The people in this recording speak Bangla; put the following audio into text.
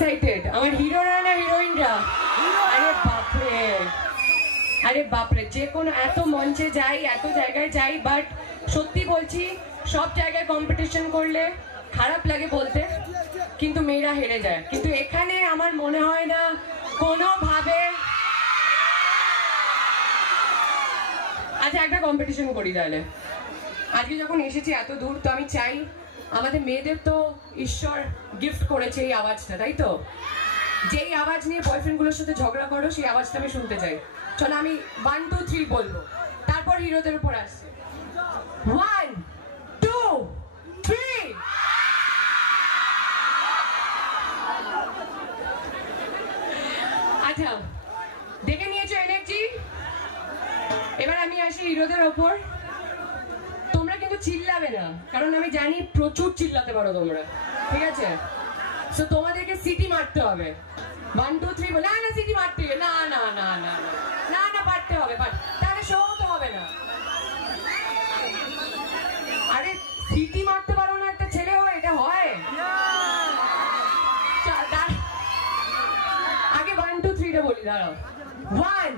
এক্সাইটেড আমার হিরোরা না হিরোইনরা? আরে বাপরে, আরে বাপরে, যে কোনো এত মঞ্চে যাই, এত জায়গায় যাই, বাট সত্যি বলছি সব জায়গায় কম্পিটিশন করলে খারাপ লাগে বলতে, কিন্তু মেয়েরা হেরে যায়। কিন্তু এখানে আমার মনে হয় না কোনোভাবে। আচ্ছা একটা কম্পিটিশন করি তাহলে। আজকে যখন এসেছি এত দূর, তো আমি চাই আমাদের মেয়েদের তো ঈশ্বর গিফট করেছে এই আওয়াজটা, তাই তো? যেই আওয়াজ নিয়ে বয়ফ্রেন্ডগুলোর সাথে ঝগড়া করো সেই আওয়াজটা আমি শুনতে চাই। চলো আমি 1 2 3 বলবো, তারপর হিরোদের উপর আসছে। 1 2 3। আচ্ছা দেখে নিয়েছো এনার্জি, এবার আমি আসি হিরোদের ওপর। তোমরা কিন্তু চিল্লাবে না, কারণ আমি জানি প্রচুর চিল্লাতে পারো তোমরা, ঠিক আছে? তো তোমাদেরকে সিটি মারতে হবে। 1 2 3 বলে, না সিটি মারতে হবে, না না না না না না পারতে হবে, তাহলে শো তো হবে না। আরে সিটি মারতে পারো না একটা ছেলে হয়, এটা হয়? আগে 1 2 3 টা বলি, দাঁড়াও। 1